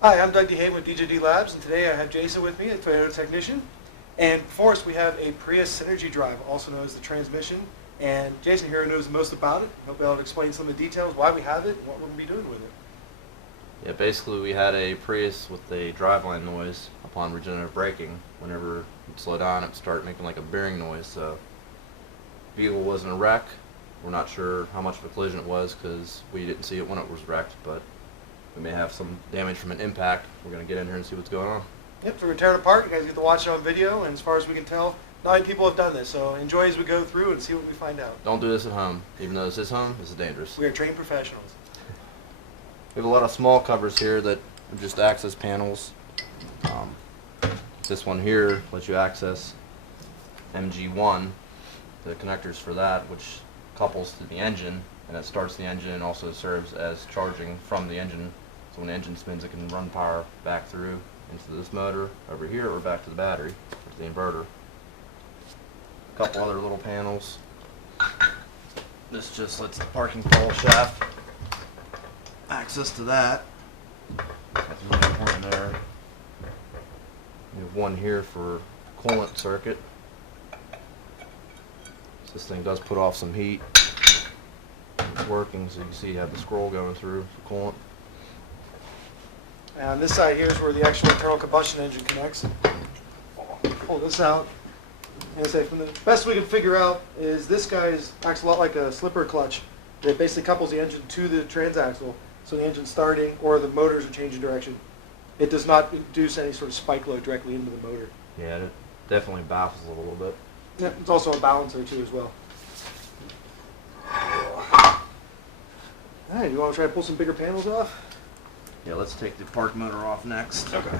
Hi, I'm Doug DeHaven with DJD Labs, and today I have Jason with me, a Toyota technician. And before us, we have a Prius Synergy Drive, also known as the transmission. And Jason here knows the most about it. He'll be able to explain some of the details, why we have it, and what we're going to be doing with it. Yeah, basically we had a Prius with a driveline noise upon regenerative braking. Whenever you'd slow down, it would start making like a bearing noise. So the vehicle was in a wreck. We're not sure how much of a collision it was because we didn't see it when it was wrecked, but we may have some damage from an impact. We're going to get in here and see what's going on. Yep, so we're tearing it apart. You guys get to watch it on video, and as far as we can tell, 9 people have done this. So enjoy as we go through and see what we find out. Don't do this at home. Even though this is home, this is dangerous. We are trained professionals. We have a lot of small covers here that are just access panels. This one here lets you access MG1, the connectors for that, which couples to the engine, and it starts the engine and also serves as charging from the engine. So when the engine spins, it can run power back through into this motor over here or back to the battery, to the inverter. A couple other little panels. This just lets the parking pole shaft access to that. That's really important there. We have one here for coolant circuit. So this thing does put off some heat. It's working, so you can see you have the scroll going through for coolant. And on this side here is where the actual internal combustion engine connects. Pull this out. And I say from the best we can figure out is this guy acts a lot like a slipper clutch that basically couples the engine to the transaxle, so the engine's starting or the motors are changing direction. It does not induce any sort of spike load directly into the motor. Yeah, it definitely baffles it a little bit. Yeah, it's also a balancer too as well. Alright, you want to try to pull some bigger panels off? Yeah, let's take the park motor off next. Okay.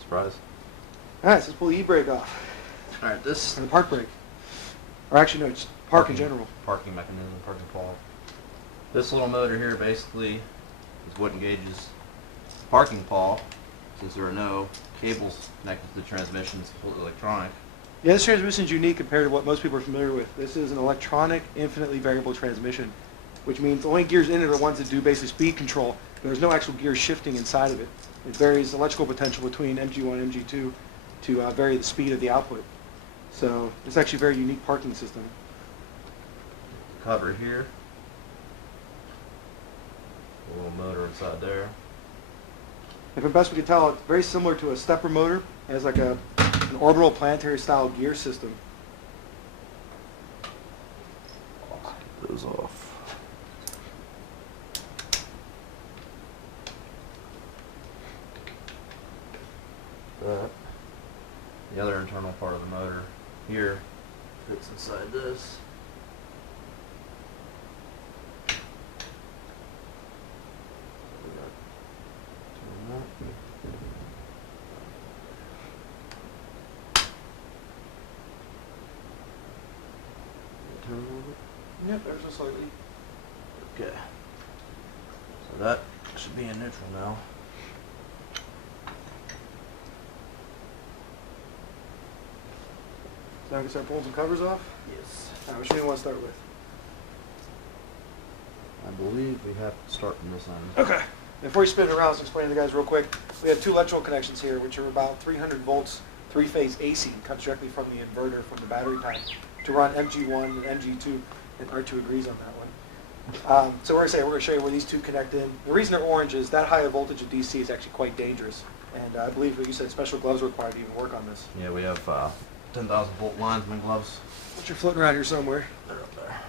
Surprise. Alright, so let's pull the e-brake off. Alright, this Or the park brake. Or actually, no, it's park in general. Parking mechanism, parking pawl. This little motor here basically is what engages the parking pawl. Since there are no cables connected to the transmission, it's fully electronic. Yeah, this transmission is unique compared to what most people are familiar with. This is an electronic, infinitely variable transmission, which means the only gears in it are ones that do basically speed control. There's no actual gear shifting inside of it. It varies electrical potential between MG1 and MG2 to vary the speed of the output. So it's actually a very unique parking system. Cover here. A little motor inside there. If at best we can tell, it's very similar to a stepper motor. It has like an orbital planetary style gear system. Get those off. That. The other internal part of the motor here fits inside this. Yep, ever so slightly. Okay. So that should be in neutral now. So now we can start pulling some covers off. Yes. Which one do you want to start with? I believe we have to start from this end. Okay. Before you spin it around, let's explain to the guys real quick. We have 2 electrical connections here, which are about 300 volts, 3-phase AC, comes directly from the inverter from the battery pack to run MG1 and MG2, and R2 agrees on that one. So we're going to show you where these 2 connect in. The reason they're orange is that high a voltage of DC is actually quite dangerous, and I believe what you said, special gloves are required to even work on this. Yeah, we have 10,000 volt linesman gloves. Which are floating around here somewhere. They're up there.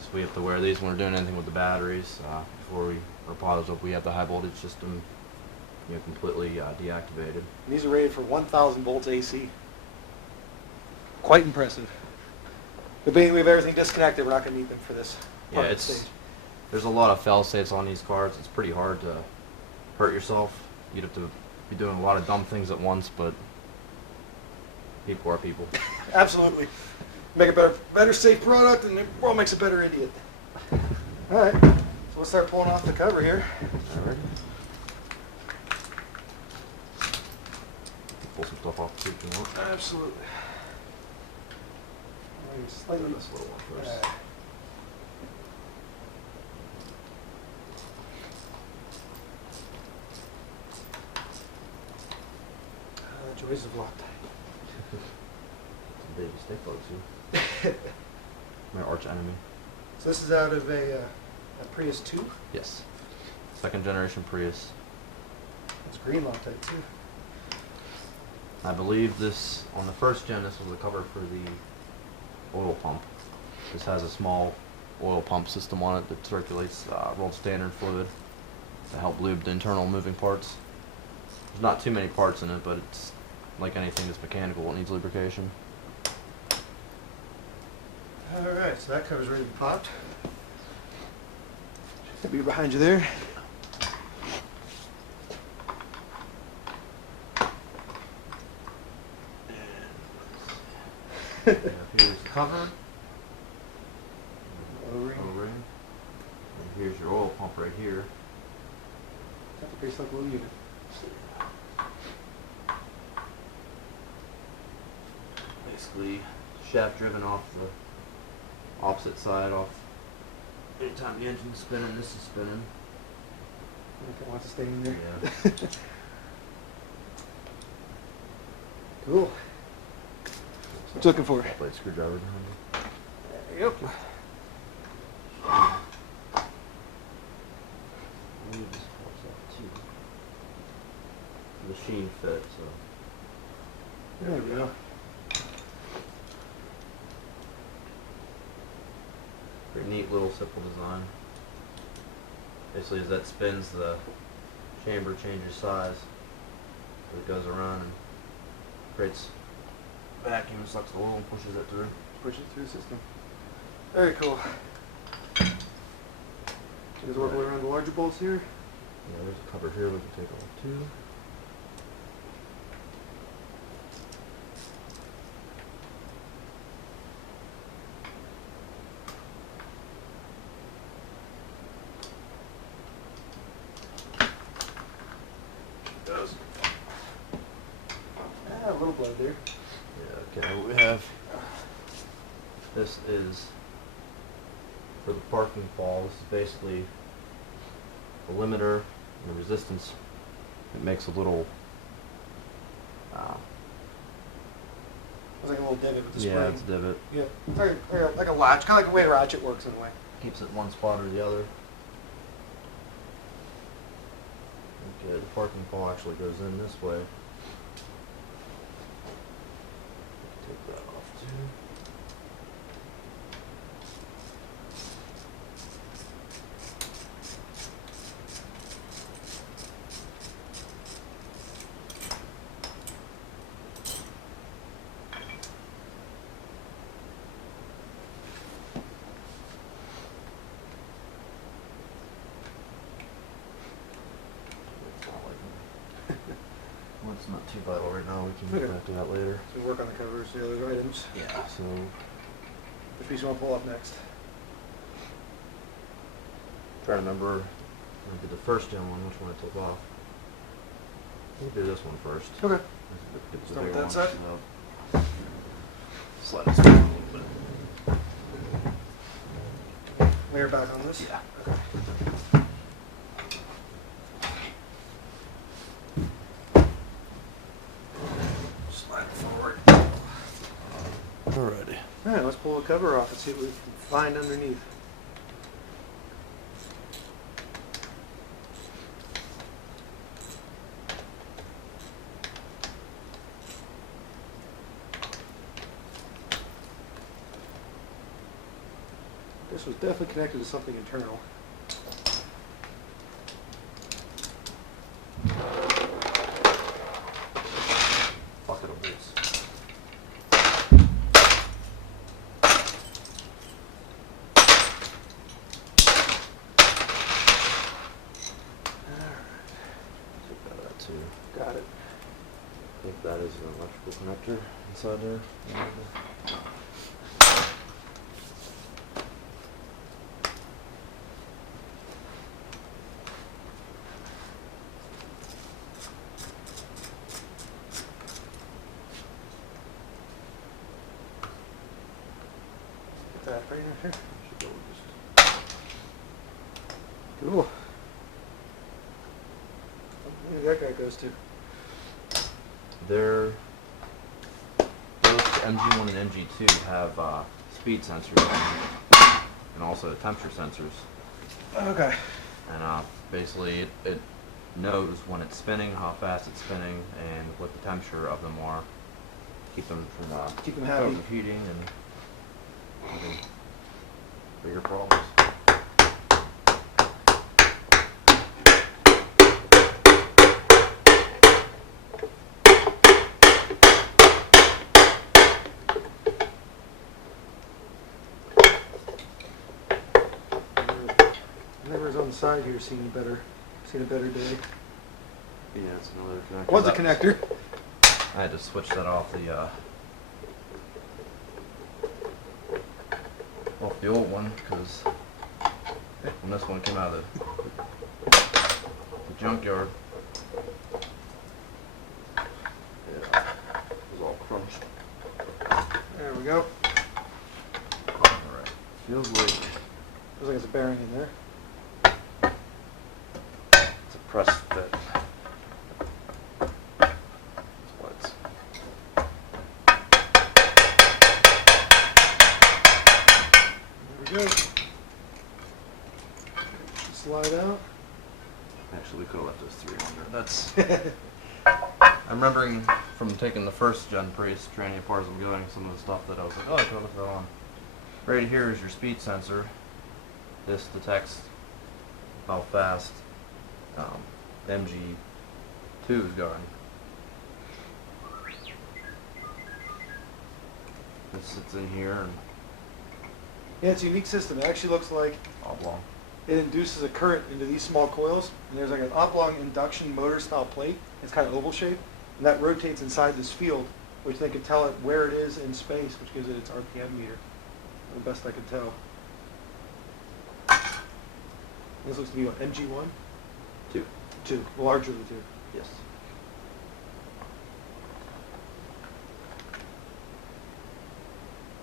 So we have to wear these when we're doing anything with the batteries. Before we are positive we have the high voltage system completely deactivated. And these are rated for 1,000 volts AC. Quite impressive. But being we have everything disconnected, we're not going to need them for this Yeah, part of the stage. there's a lot of fail-safes on these cars. It's pretty hard to hurt yourself. You'd have to be doing a lot of dumb things at once, but people are people. Absolutely. Make a better safe product, and the world makes a better idiot. All right, so let's start pulling off the cover here. All right. Pull some stuff off too if you want. Absolutely. Slightly this little one first. Joys of Loctite. Baby stick bugs, too. My arch enemy. So this is out of a Prius 2. Yes. Second generation Prius. It's green Loctite too. I believe this, on the first gen, this was the cover for the oil pump. This has a small oil pump system on it that circulates world standard fluid to help lube the internal moving parts. There's not too many parts in it, but it's like anything that's mechanical, it needs lubrication. Alright, so that cover's ready to be popped. Should be behind you there. Yeah, here's the cover. O-ring. O-ring. And here's your oil pump right here. Got the base level unit. Basically, shaft driven off the opposite side, off. Anytime the engine's spinning, this is spinning. Okay, wants to stay in there. Yeah. Cool. What you looking for? Blade screwdriver behind you. Yep. I believe this holds up too. The machine fit, so. There we go. Pretty neat little simple design. Basically, as that spins, the chamber changes size. So it goes around and creates vacuum, sucks the oil and pushes it through. Push it through the system. Very cool. Just working around the larger bolts here. Yeah, there's a cover here we can take off too. Does. A little blood there. Yeah, okay, what we have, this is for the parking ball. This is basically the limiter and the resistance. It makes a little, It's like a little divot with the yeah, spring. it's a divot. Yeah. Like a latch, kind of like the way a ratchet works in a way. Keeps it one spot or the other. Okay, the parking ball actually goes in this way. Take that off too. Well, it's not too vital right now. We can get Okay. back to that later. So we work on the covers, the other items. Yeah. So Which piece you want to pull up next? try to remember when I did the first gen one, which one I took off. We'll do this one first. Okay. Get the Start with bigger that side? So slide this back a little bit. Layer back on this? Yeah. Okay. Slide it forward. Alrighty. Alright, let's pull the cover off and see what we can find underneath. This was definitely connected to something internal. Bucket of bolts. Take that out too. Got it. I think that is an electrical connector inside there. Get that right in here. Should go with just Cool. Where that guy goes to. They're both MG1 and MG2 have speed sensors and also temperature sensors. Okay. And basically it knows when it's spinning, how fast it's spinning, and what the temperature of them are. Keep them from Keep them happy. overheating and having bigger problems. Whoever's on the side here seen a better day. Yeah, it's another connector. One's a connector. I had to switch that off the old one because when this one came out of the junkyard, yeah, it was all crunched. There we go. Alright, feels like Feels like there's a bearing in there. it's a press fit. That's why it's There we go. Slide out. actually we could have left this 300. That's I'm remembering from taking the first gen Prius training apart as I'm going, some of the stuff that I was like, oh, I could have left that on. Right here is your speed sensor. This detects how fast MG2 is going. This sits in here and Yeah, it's a unique system. It actually looks like oblong. it induces a current into these small coils, and there's like an oblong induction motor style plate. It's kind of oval shaped, and that rotates inside this field, which then can tell it where it is in space, which gives it its RPM meter. The best I can tell. This looks to be what, MG1? 2. 2, larger than 2. Yes.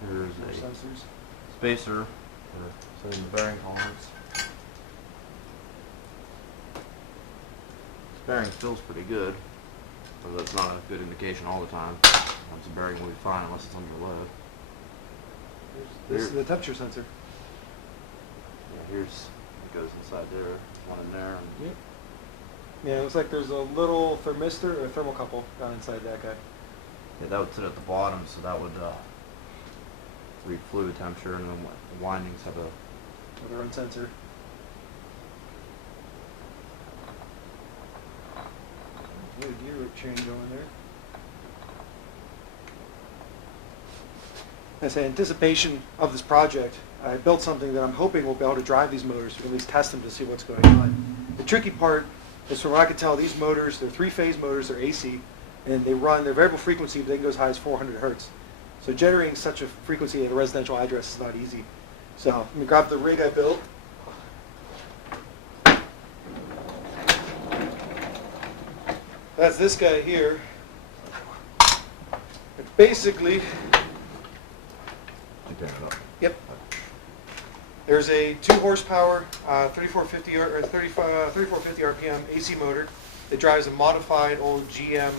Here's a Sensors. spacer for setting the bearing tolerance. This bearing feels pretty good, but that's not a good indication all the time. Once the bearing will be fine unless it's under load. This is the temperature sensor. Yeah, here's it goes inside there, one in there. And Yep. Yeah, it looks like there's a little thermistor or thermocouple down inside that guy. yeah, that would sit at the bottom, so that would read fluid temperature, and then the windings have a With their own sensor. Good gear chain going there. As an anticipation of this project, I built something that I'm hoping will be able to drive these motors, or at least test them to see what's going on. The tricky part is, from what I can tell, these motors, they're 3-phase motors, they're AC, and they run, they're variable frequency, but they can go as high as 400 hertz. So generating such a frequency at a residential address is not easy. So let me grab the rig I built. That's this guy here. It's basically, turn it up. yep. There's a 2 horsepower, 3450 RPM AC motor that drives a modified old GM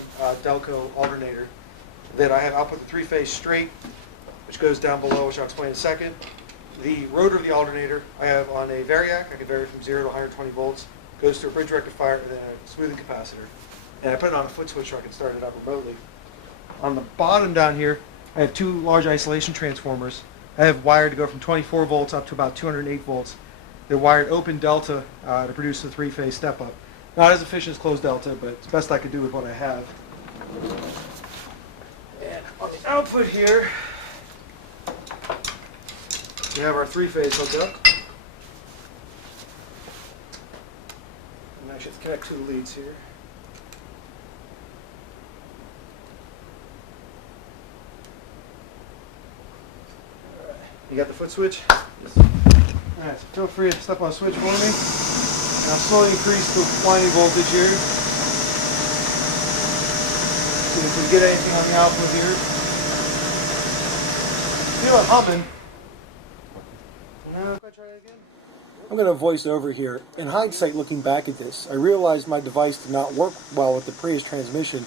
Delco alternator that I have output the 3-phase straight, which goes down below, which I'll explain in a second. The rotor of the alternator I have on a variac. I can vary from 0 to 120 volts. Goes to a bridge rectifier and then a smoothing capacitor. And I put it on a foot switch so I can start it up remotely. On the bottom down here, I have 2 large isolation transformers. I have wired to go from 24 volts up to about 208 volts. They're wired open delta to produce the 3-phase step up. Not as efficient as closed delta, but it's best I could do with what I have. And on the output here, we have our 3-phase hooked up. And I should connect 2 leads here. You got the foot switch? Yes. Alright, so feel free to step on the switch for me. And I'll slowly increase the winding voltage here. See if we get anything on the output here. Feel it humming. No, if I try that again? I'm going to voice over here. In hindsight, looking back at this, I realized my device did not work well with the Prius transmission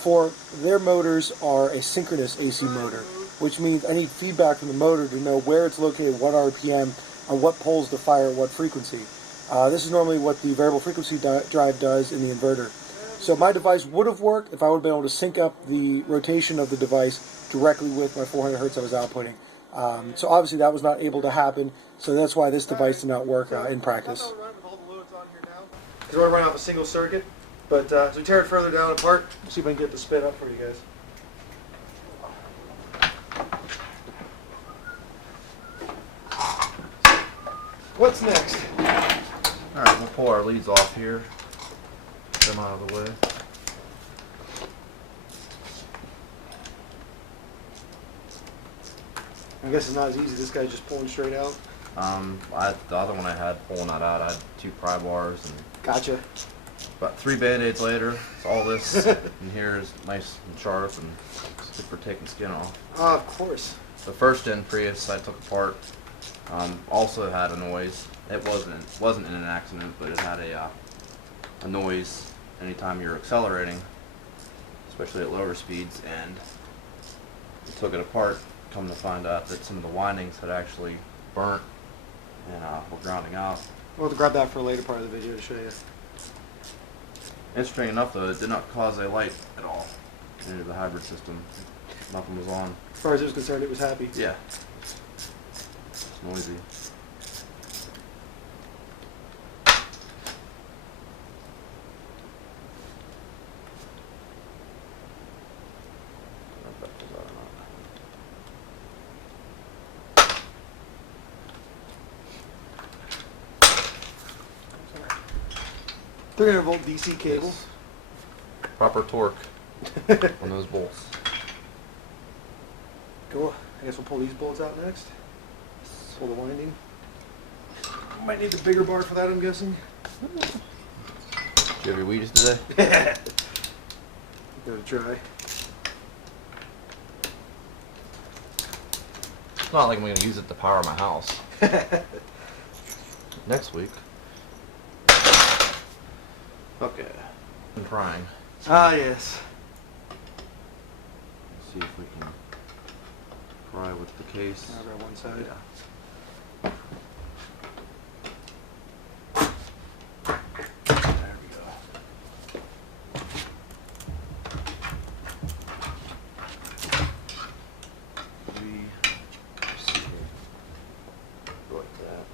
for their motors are a synchronous AC motor, which means I need feedback from the motor to know where it's located, what RPM, and what poles to fire at what frequency. This is normally what the variable frequency drive does in the inverter. So my device would have worked if I would have been able to sync up the rotation of the device directly with my 400 hertz I was outputting. So obviously that was not able to happen, so that's why this device did not work in practice. Because we're running off a single circuit, but as we tear it further down apart, see if I can get the spin up for you guys. What's next? Alright, we'll pull our leads off here. Get them out of the way. I guess it's not as easy. This guy's just pulling straight out. The other one I had pulling that out, I had 2 pry bars and Gotcha. about 3 band-aids later, it's all this in here is nice and sharp and it's good for taking skin off. Of course. The first gen Prius I took apart also had a noise. It wasn't in an accident, but it had a noise anytime you're accelerating, especially at lower speeds. And we took it apart, come to find out that some of the windings had actually burnt and were grounding out. We'll have to grab that for a later part of the video to show you. Interesting enough, though, it did not cause a light at all in the hybrid system. Nothing was on. As far as it was concerned, it was happy. Yeah. It's noisy. I don't know if that comes out or not. 300 volt DC cable. Yes. Proper torque on those bolts. Cool. I guess we'll pull these bolts out next. Pull the winding. Might need the bigger bar for that, I'm guessing. Did you have your weeds today? Give it a try. It's not like I'm going to use it to power my house. Next week. Okay. I'm trying. Ah, yes. Let's see if we can pry with the case. Over on one side. Yeah. There we go. Let's see here. Go like that.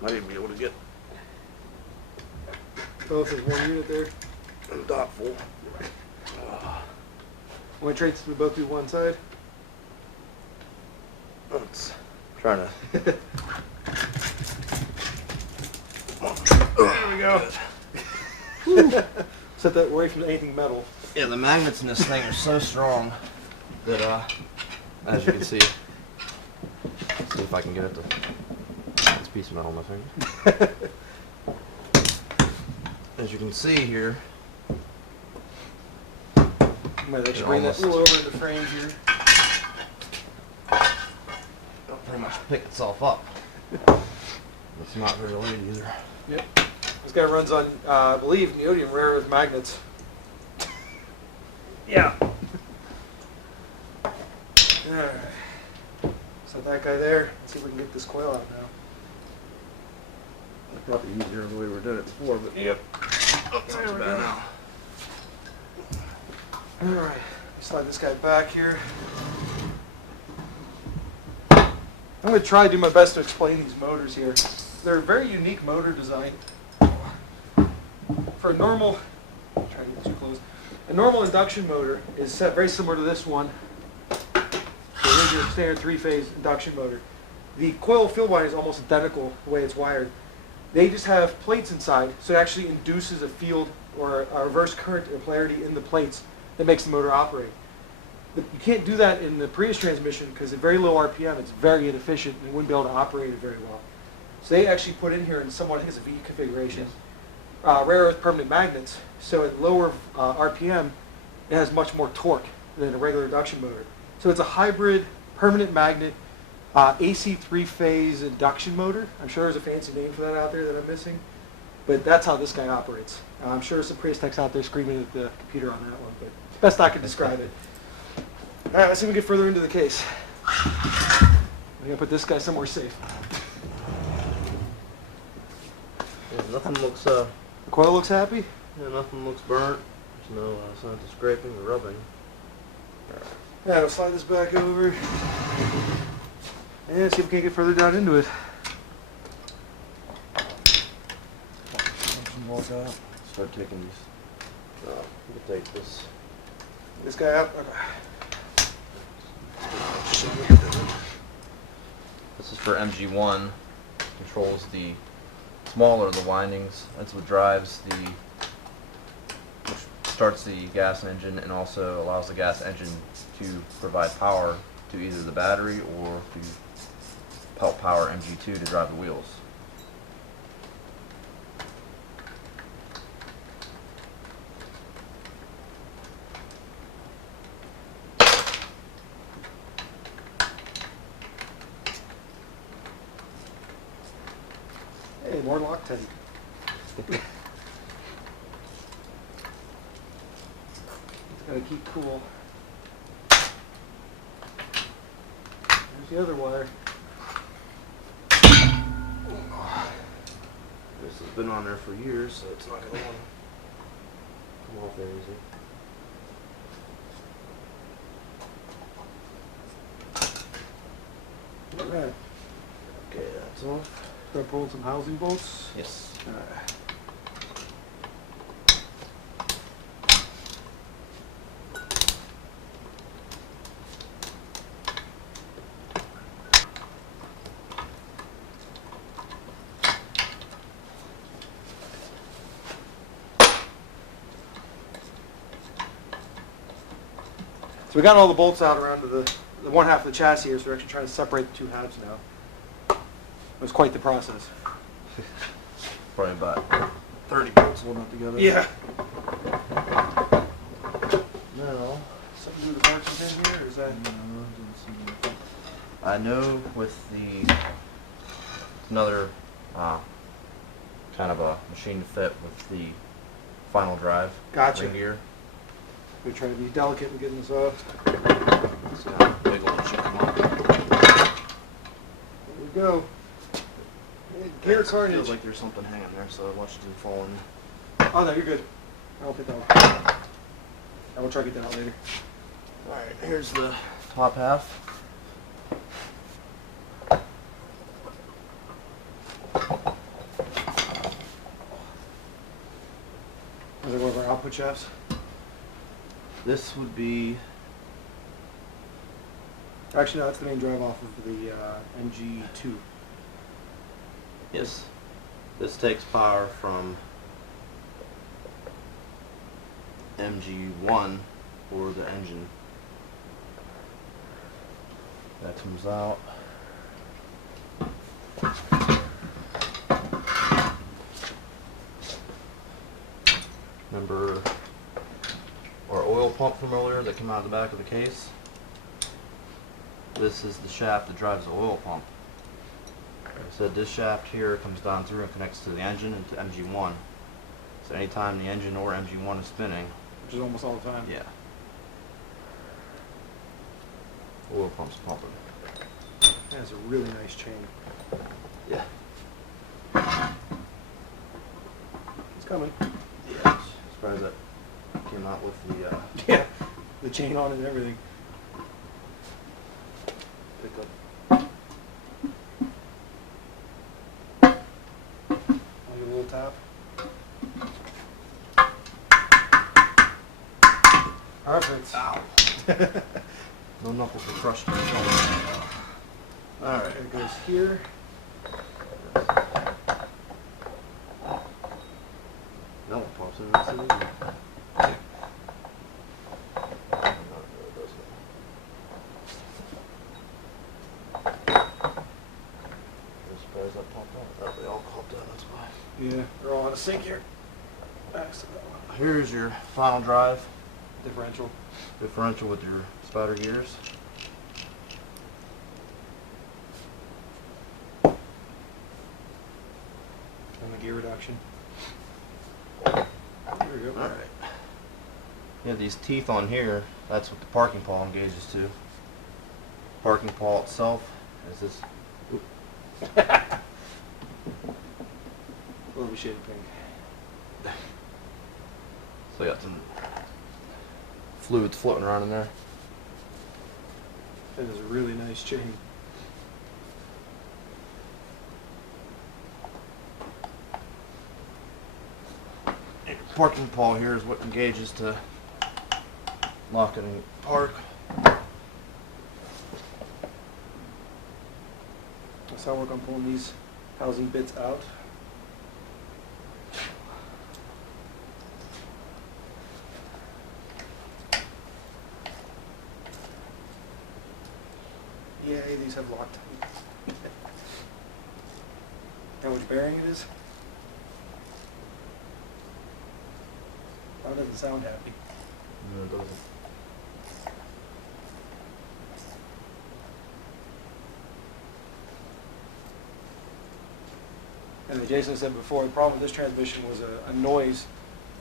Might even be able to get Both is one unit there. a dot full. Want to trade we both do one side? Let's try to. There we go. Set that away from anything metal. Yeah, the magnets in this thing are so strong that, as you can see, let's see if I can get it to this piece of metal on my finger. As you can see here, Might actually bring that a little over the frame here. it'll pretty much pick itself up. It's not very light either. Yep. This guy runs on, I believe, neodymium rare earth magnets. Yeah. Alright. Set that guy there. Let's see if we can get this coil out now. Probably easier than the way we did it before, but Yep. not too bad now. Alright. Slide this guy back here. I'm going to try to do my best to explain these motors here. They're a very unique motor design. For a normal, try to get too close. A normal induction motor is set very similar to this one. So here's your standard three-phase induction motor. The coil field winding is almost identical the way it's wired. They just have plates inside, so it actually induces a field or a reverse current or polarity in the plates that makes the motor operate. You can't do that in the Prius transmission because at very low RPM it's very inefficient and it wouldn't be able to operate it very well. So they actually put in here in somewhat, I think it's a V configuration, rare earth permanent magnets. So at lower RPM it has much more torque than a regular induction motor. So it's a hybrid permanent magnet AC three-phase induction motor. I'm sure there's a fancy name for that out there that I'm missing. But that's how this guy operates. I'm sure some Prius techs out there screaming at the computer on that one, but best I can describe it. All right, let's see if we get further into the case. We're gonna put this guy somewhere safe. Yeah, nothing looks The coil looks happy. yeah, nothing looks burnt. There's no signs of scraping or rubbing. Yeah, we'll slide this back over. And see if we can get further down into it. Start taking these. We'll take this. This guy out. This is for MG1. Controls the smaller the windings. That's what drives which starts the gas engine and also allows the gas engine to provide power to either the battery or to help power MG2 to drive the wheels. Hey, more Loctite. It's gotta keep cool. There's the other wire. This has been on there for years, so it's not going to come off there easy. All right. Okay, that's off. Start pulling some housing bolts. Yes. All right. So we got all the bolts out around to the one half of the chassis here, so we're actually trying to separate the two halves now. It was quite the process. Probably about 30 bolts holding it together. Yeah. Now, Something to do with the marks in here, or is that? I know with it's another kind of a machine fit with the final drive Gotcha. ring gear. We try to be delicate in getting this off. It's got a big old chip on. There we go. Gear it carnage. feels like there's something hanging there, so I watched it fall in. Oh no, you're good. I'll put that one. I will try to get that out later. Alright, here's the top half. Is it one of our output shafts? This would be Actually, no, that's the main drive off of the MG2. yes. This takes power from MG1 for the engine. That comes out. Remember our oil pump from earlier that came out of the back of the case? This is the shaft that drives the oil pump. Like I said, this shaft here comes down through and connects to the engine and to MG1. So anytime the engine or MG1 is spinning, Which is almost all the time. yeah, oil pump's pumping. That has a really nice chain. Yeah. It's coming. Yeah. Surprised that came out with the Yeah. The chain on it and everything. pickup. I'll give a little tap. Perfect. Ow. No knuckles were crushed in the Alright, it goes here. No one pops in this either. I'm surprised that popped out. I thought they all popped out, that's why. Yeah, they're all in a sync here. Next to that one. Here's your final drive Differential. differential with your spider gears. And the gear reduction. There we go. Alright. Yeah, these teeth on here, that's what the parking pawl engages to. Parking pawl itself is this. A little bit shaded pink. So you got some fluids floating around in there. That is a really nice chain. And your parking pawl here is what engages to lock it in park. That's how I work on pulling these housing bits out. Yay, these have locked. How much bearing it is? That doesn't sound happy. No, it doesn't. And as Jason said before, the problem with this transmission was a noise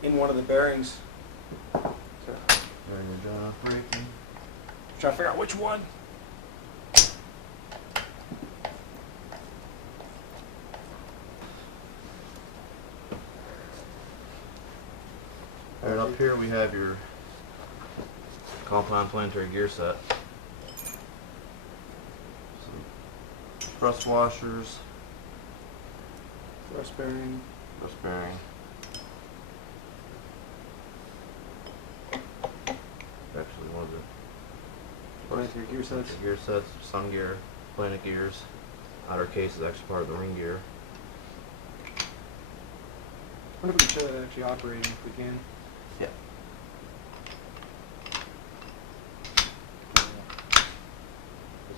in one of the bearings. So, Bearing your jaw off braking. trying to figure out which one. Right up here we have your compound planetary gear set. Some thrust washers, Thrust bearing. thrust bearing. Actually one of the Planetary gear sets. gear sets, sun gear, planet gears. Outer case is actually part of the ring gear. I wonder if we can show that actually operating if we can. Yeah.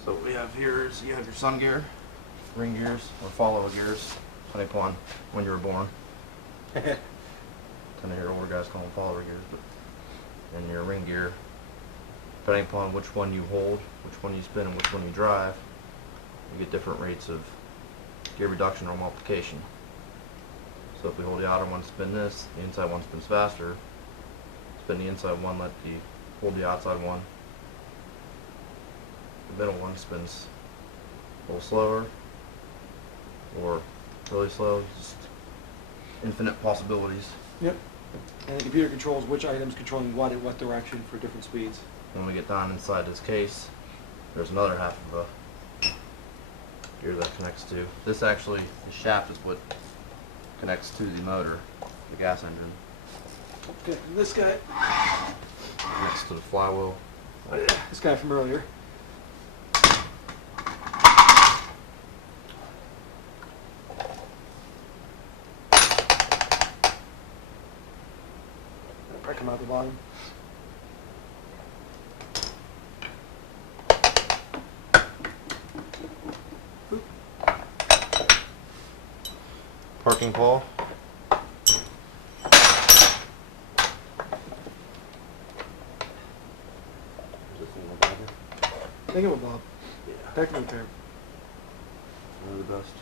So what we have here is you have your sun gear, ring gears, or follow gears, depending upon when you were born. Tend to hear older guys call them follower gears, but and your ring gear, depending upon which one you hold, which one you spin, and which one you drive, you get different rates of gear reduction or multiplication. So if we hold the outer one, spin this, the inside one spins faster. Spin the inside one, hold the outside one. The middle one spins a little slower or really slow, just infinite possibilities. Yep. And the computer controls which items controlling what in what direction for different speeds. When we get down inside this case, there's another half of a gear that connects to. This actually, the shaft is what connects to the motor, the gas engine. Okay, and this guy. Next to the flywheel. This guy from earlier. Probably come out the bottom. Parking pawl. Think of it, Bob. Yeah. Technical term. One of the best.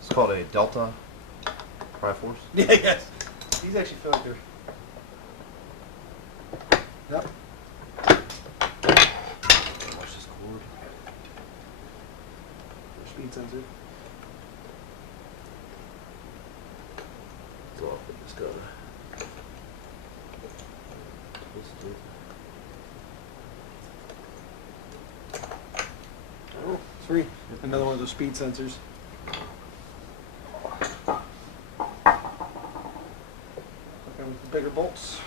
It's called a Delta Triforce. Yeah, yes. These actually feel like they're. Yep. Watch this cord. Speed sensor. So I'll put this guy. Oh, 3. Another one of those speed sensors. Okay, with the bigger bolts.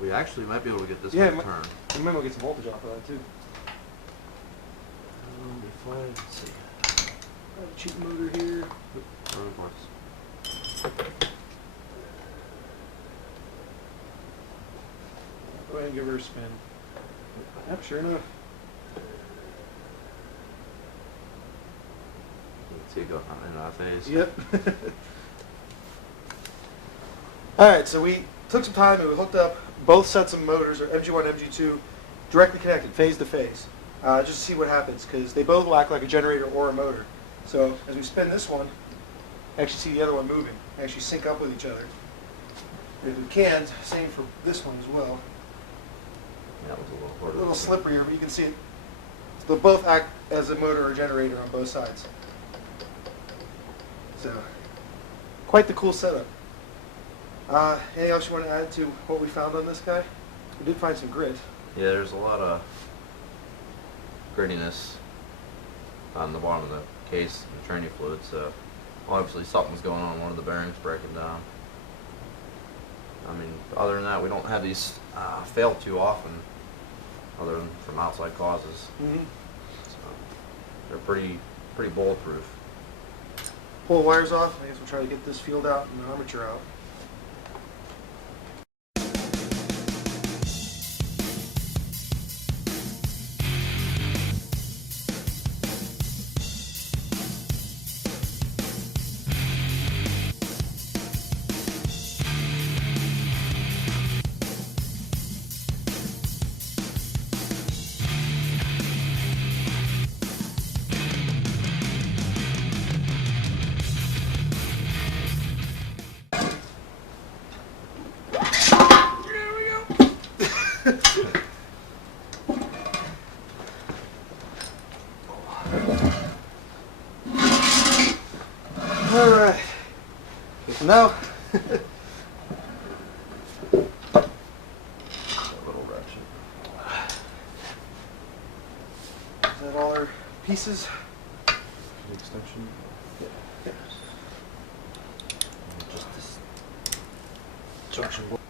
We actually might be able to get this Yeah, one to turn. You might get some voltage off of that too. Let's see. I have a cheap motor here. Where it works. Go ahead and give her a spin. Yep, sure enough. You can see it going in and out of phase. Yep. Alright, so we took some time and we hooked up both sets of motors, or MG1 and MG2, directly connected, phase to phase. just to see what happens, because they both will act like a generator or a motor. So as we spin this one, actually see the other one moving, actually sync up with each other. If we can, same for this one as well. That was a little A harder. little slipperier, but you can see it. They'll both act as a motor or generator on both sides. So, quite the cool setup. Anything else you want to add to what we found on this guy? We did find some grit. Yeah, there's a lot of grittiness on the bottom of the case, the training fluid, so obviously something's going on, one of the bearings breaking down. I mean, other than that, we don't have these fail too often, other than from outside causes. Mm-hmm. So they're pretty bulletproof. Pull the wires off. I guess we'll try to get this field out and the armature out. All right. So now, A little ratchet. is that all our pieces? The extension. Yeah. Just this junction board.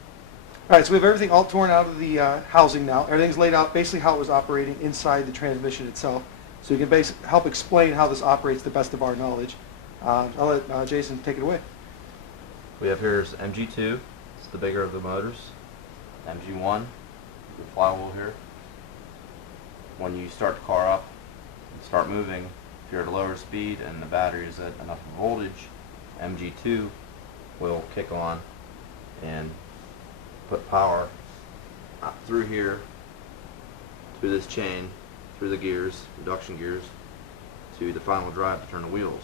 All right, so we have everything all torn out of the housing now. Everything's laid out basically how it was operating inside the transmission itself. So we can help explain how this operates to the best of our knowledge. I'll let Jason take it away. We have here's MG2, it's the bigger of the motors. MG1, the flywheel here. When you start the car up and start moving, if you're at a lower speed and the battery is at enough voltage, MG2 will kick on and put power up through here, through this chain, through the gears, induction gears, to the final drive to turn the wheels.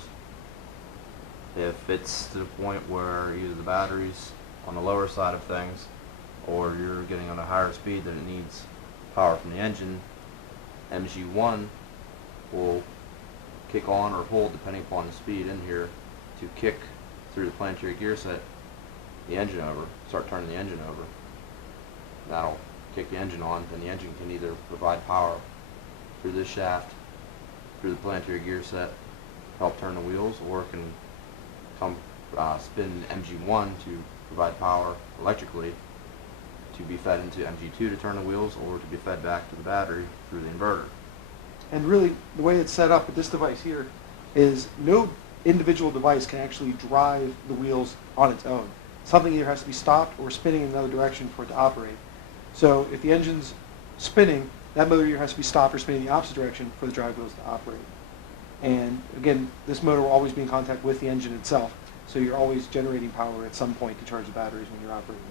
If it's to the point where either the battery's on the lower side of things or you're getting on a higher speed that it needs power from the engine, MG1 will kick on or hold depending upon the speed in here to kick through the planetary gear set the engine over, start turning the engine over. That'll kick the engine on, and the engine can either provide power through this shaft, through the planetary gear set, help turn the wheels, or it can come spin MG1 to provide power electrically to be fed into MG2 to turn the wheels, or to be fed back to the battery through the inverter. And really, the way it's set up with this device here is no individual device can actually drive the wheels on its own. Something either has to be stopped or spinning in another direction for it to operate. So if the engine's spinning, that motor either has to be stopped or spinning in the opposite direction for the drive wheels to operate. And again, this motor will always be in contact with the engine itself, so you're always generating power at some point to charge the batteries when you're operating.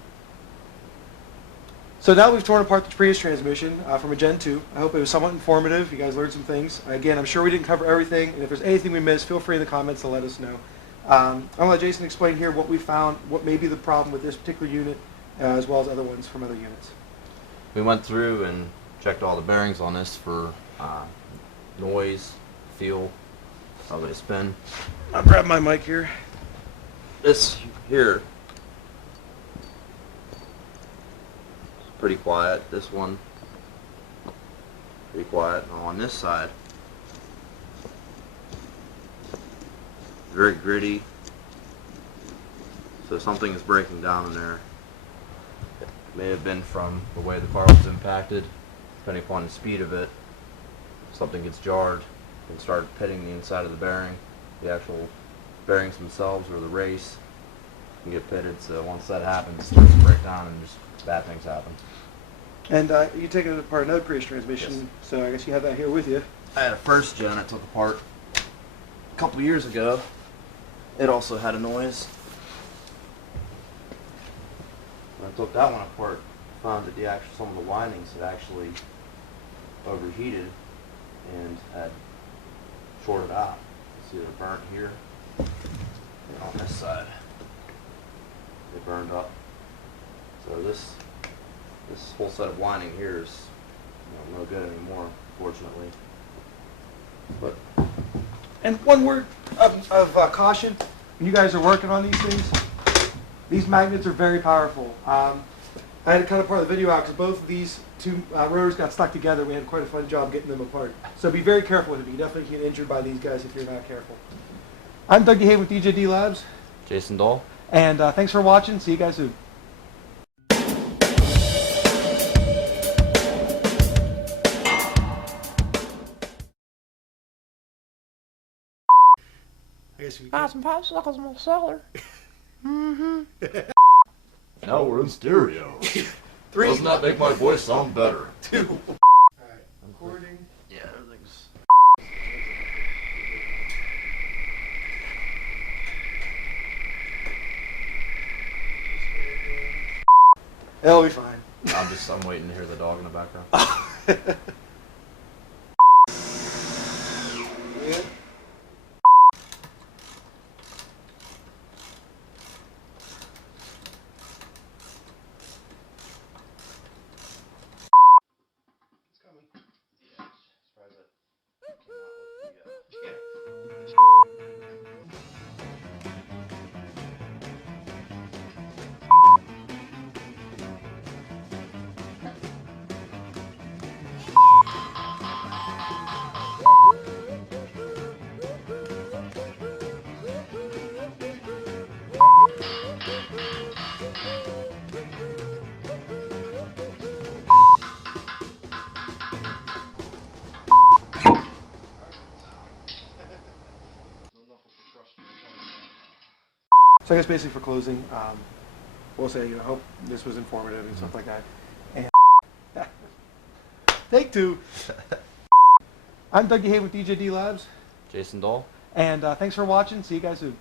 So now we've torn apart the Prius transmission from a Gen 2. I hope it was somewhat informative. You guys learned some things. Again, I'm sure we didn't cover everything, and if there's anything we missed, feel free in the comments to let us know. I'm going to let Jason explain here what we found, what may be the problem with this particular unit, as well as other ones from other units. We went through and checked all the bearings on this for noise, feel, how they spin. I'll grab my mic here. This here is pretty quiet. This one, pretty quiet. Now on this side, very gritty. So something is breaking down in there. It may have been from the way the car was impacted, depending upon the speed of it. Something gets jarred and start pitting the inside of the bearing. The actual bearings themselves or the race can get pitted. So once that happens, it starts to break down and just bad things happen. And you taken apart another Prius transmission, Yes. so I guess you have that here with you. I had a first gen I took apart a couple years ago. It also had a noise. When I took that one apart, I found that some of the windings had actually overheated and had shorted out. See, they're burnt here and on this side. They burned up. So this whole set of winding here is no good anymore, fortunately. But And one word of caution, when you guys are working on these things, these magnets are very powerful. I had to cut a part of the video out because both of these two rotors got stuck together. We had quite a fun job getting them apart. So be very careful with it. You definitely get injured by these guys if you're not careful. I'm Doug Hay with DJD Labs. Jason Dahl. And thanks for watching. See you guys soon. I guess we Got some popsicles in my cellar. Now we're in stereo. Three. Doesn't that make my voice sound better? 2. Alright, recording. Yeah, everything's... It'll be fine. I'm waiting to hear the dog in the background. Yeah. It's coming. Yeah, surprised that came out with the, So I guess basically for closing, we'll say, I hope this was informative and stuff like that. And take 2. I'm Doug Hay with DJD Labs. Jason Dahl. And thanks for watching. See you guys soon.